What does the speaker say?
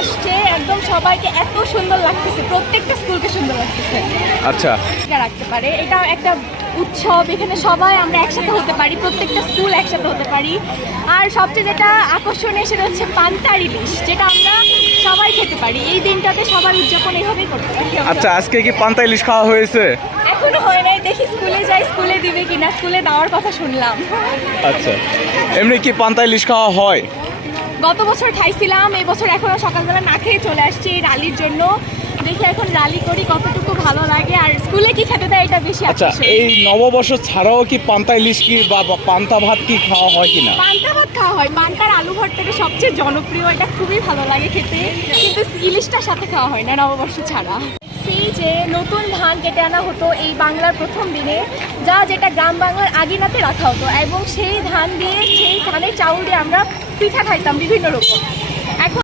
আসছে একদম সবাইকে এত সুন্দর লাগতেছে, প্রত্যেকটা স্কুলকে সুন্দর লাগতেছে। আচ্ছা, রাখতে পারে, এটা একটা উৎসব, এখানে সবাই আমরা একসাথে হতে পারি, প্রত্যেকটা স্কুল একসাথে হতে পারি। আর সবচেয়ে যেটা আকর্ষণীয় সেটা হচ্ছে পান্তা ইলিশ, যেটা আমরা সবাই খেতে পারি। এই দিনটাতে সবার উদযাপন এইভাবেই করতে পারি আমরা। আচ্ছা, আজকে কি পান্তা ইলিশ খাওয়া হয়েছে? এখনো হয় নাই, দেখি স্কুলে যাই, স্কুলে দিবে কিনা, স্কুলে দেওয়ার কথা শুনলাম। আচ্ছা, এমনি কি পান্তা ইলিশ খাওয়া হয়? গত বছর খাইছিলাম, এই বছর এখনো সকালবেলা না খেয়ে চলে আসছি এই রালির জন্য। দেখি এখন রালি করি কতটুকু ভালো লাগে, আর স্কুলে কি খেতে দেয় এটা বেশি আচ্ছা, আকর্ষণীয়। এই নববর্ষ ছাড়াও কি পান্তা ইলিশ কি বা পান্তা ভাত কি খাওয়া হয় কিনা? পান্তা ভাত খাওয়া হয়, পান্তার আলু ভর্তাটা সবচেয়ে জনপ্রিয়, এটা খুবই ভালো লাগে খেতে, কিন্তু ইলিশটার সাথে খাওয়া হয় না নববর্ষ ছাড়া। সেই যে নতুন ধান কেটে আনা হতো এই বাংলার প্রথম দিনে, যেটা গ্রাম বাংলার আগিনাতে রাখা হতো, এবং সেই ধান দিয়ে, সেই ধানের চাউল দিয়ে আমরা পিঠা খাইতাম বিভিন্ন রকম।